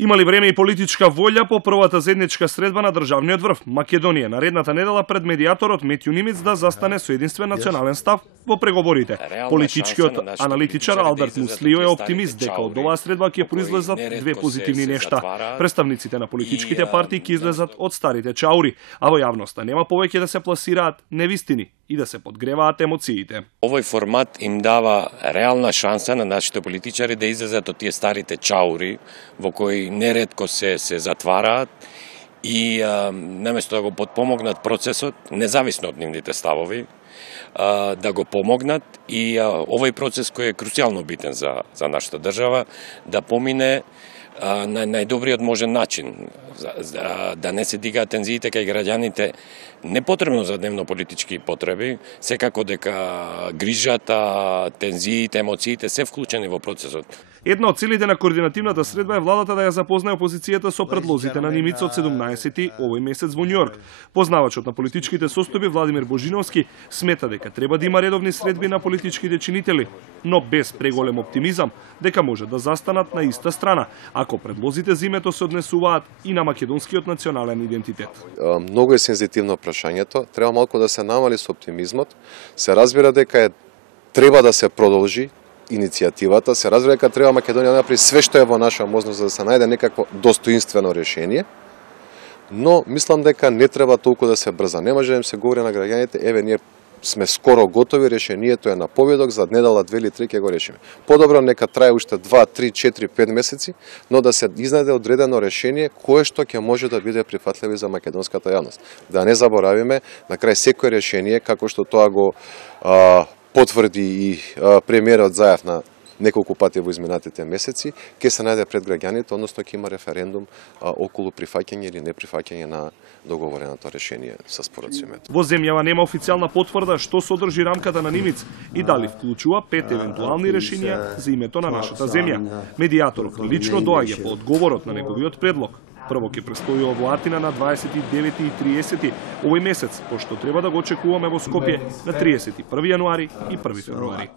Имали време и политичка волја по првата заедничка средба на државниот врв Македонија наредната недела пред медијаторот Метју Нимиц да застане со единствен национален став во преговорите. Политичкиот аналитичар Алберт Муслио е оптимист дека од оваа средба ќе произлезат две позитивни нешта. Представниците на политичките партии ќе излезат од старите чаури, а во јавноста нема повеќе да се пласираат невистини и да се подгреваат емоциите. Овој формат им дава реална шанса на нашите политичари да излезат од тие старите чаури во кои неретко се затвараат и наместо да го подпомогнат процесот, независно од нивните ставови, да го помогнат и овој процес кој е круцијално битен за нашата држава да помине на најдобриот можен начин, да не се дигаат тензиите кај граѓаните, непотребно за дневно политички потреби, секако дека грижата, тензиите, емоциите се вклучени во процесот. Една од целите на координативната средба е владата да ја запознае опозицијата со предлозите на Нимиц од 17 овој месец во Њујорк. Познавачот на политичките состојби Владимир Божиновски смета дека треба да има редовни средби на политичките чинители, но без преголем оптимизам дека може да застанат на иста страна, ако предлозите за името се однесуваат и на македонскиот национален идентитет. Многу е сензитивно прашањето, треба малку да се намали со оптимизмот. Се разбира дека треба да се продолжи иницијативата, се разбира дека треба Македонија да направи све што е во наша можност за да се најде некакво достоинствено решение, но мислам дека не треба толку да се брза. Не може да им се говори на граѓаните, еве ние сме скоро готови, решението е на победок, за недела 2 или 3 ќе го решиме. Подобро нека трае уште 2, 3, 4, 5 месеци, но да се изнајде одредено решение кое што ќе може да биде прифатливо за македонската јавност. Да не заборавиме, на крај секој решение, како што тоа го потврди и премиерот Заев на неколку пати во изминатите месеци, ќе се најде пред граѓаните, односно ќе има референдум околу прифаќање или неприфаќање на договореното решение со споразумето. Во земјава нема официјална потврда што содржи рамката на Нимиц и дали вклучува 5 евентуални решенија за името на нашата земја. Медијаторот лично доаѓа по одговорот на неговиот предлог. Прво ќе престојува во Атина на 29 и 30 овој месец, пошто треба да го очекуваме во Скопје на 31 јануари и 1 февруари.